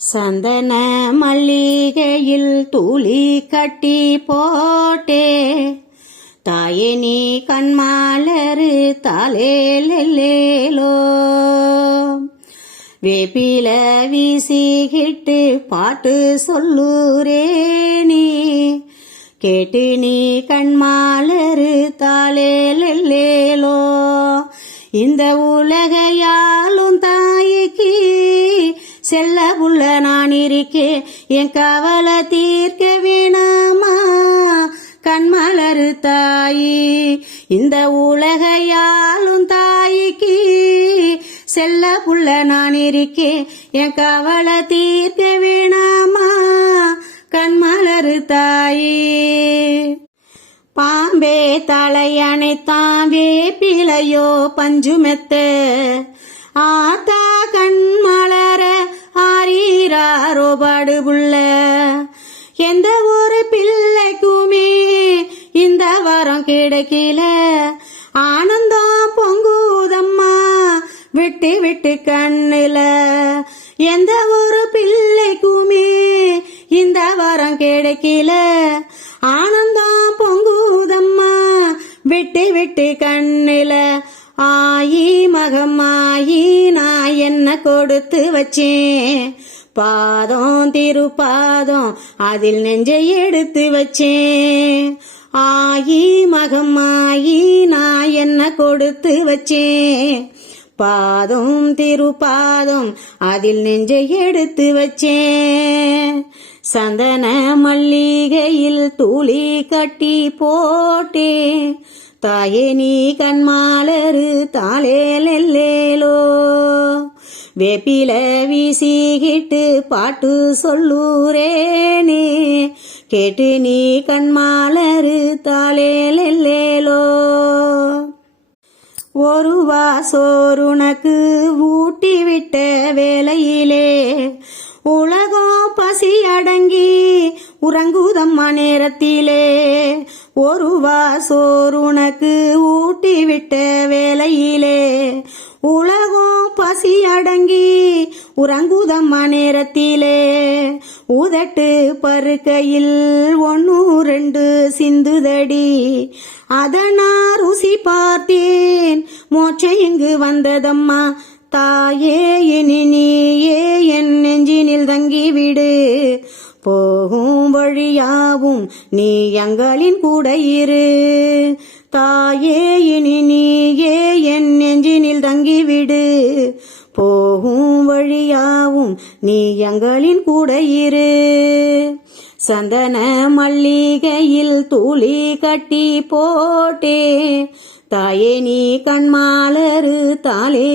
சந்தன மல்லிகையில் தூளி கட்டி போட்டே தாயே நீ கண்மாலரு தாலேலோ வேப்பில வீசிக்கிட்டு பாட்டு சொல்லுரே நீ கேட்டு நீ கண்மாலரு தாலேலோ இந்த உலகையாலும் தாய்க்கு செல்ல புள்ள நான் இருக்கேன் என் கவலை தீர்க்க வேணாமா கண்மலரு தாயி இந்த உலகையாலும் தாய்க்கு செல்ல புள்ள நான் இருக்கேன் என் கவலை தீர்க்க வேணாமா கண்மலரு தாயி பாம்பே தலையணைத்தான் வேப்பிலையோ பஞ்சுமெத்த ஆத்தா கண்மலர ஆரீராரோ பாடுபுள்ள எந்த ஒரு பிள்ளைக்குமே இந்த வரம் கிடைக்கல ஆனந்தம் பொங்குதம்மா விட்டு விட்டு கண்ணுல எந்த ஒரு பிள்ளைக்குமே இந்த வரம் கிடைக்கல ஆனந்தம் பொங்குதம்மா விட்டு விட்டு கண்ணுல ஆயி மகமாயி நான் என்ன கொடுத்து வச்சேன் பாதம் திருப்பாதம் அதில் நெஞ்சை எடுத்து வச்சேன் ஆயி மகமாயி நான் என்ன கொடுத்து வச்சேன் பாதம் திருப்பாதம் அதில் நெஞ்சை எடுத்து வச்சேன் சந்தன மல்லிகையில் தூளி கட்டி போட்டேன் தாயே நீ கண்மாலரு தாலேலோ வேப்பில வீசிக்கிட்டு பாட்டு சொல்லுரேனே கேட்டு நீ கண்மாலரு தாலேலோ ஒரு வாசோருனக்கு ஊட்டி விட்ட வேளையிலே உலகம் பசி அடங்கி உறங்குதம்மா நேரத்திலே ஒரு வாசோருனக்கு ஊட்டி விட்ட வேளையிலே உலகம் பசி அடங்கி உறங்குதம்மா நேரத்திலே உதட்டு பருக்கையில் 1-2 சிந்துதடி அதனா ருசி பார்த்தேன் மோட்சம் இங்கு வந்ததம்மா தாயே இனி நீயே என் நெஞ்சினில் தங்கிவிடு போகும் வழியாவும் நீ எங்களின் கூட இரு தாயே இனி நீயே என் நெஞ்சினில் தங்கிவிடு போகும் வழியாவும் நீ எங்களின் கூட இரு சந்தன மல்லிகையில் தூளி கட்டி போட்டே தாயே நீ கண்மாலரு தாலே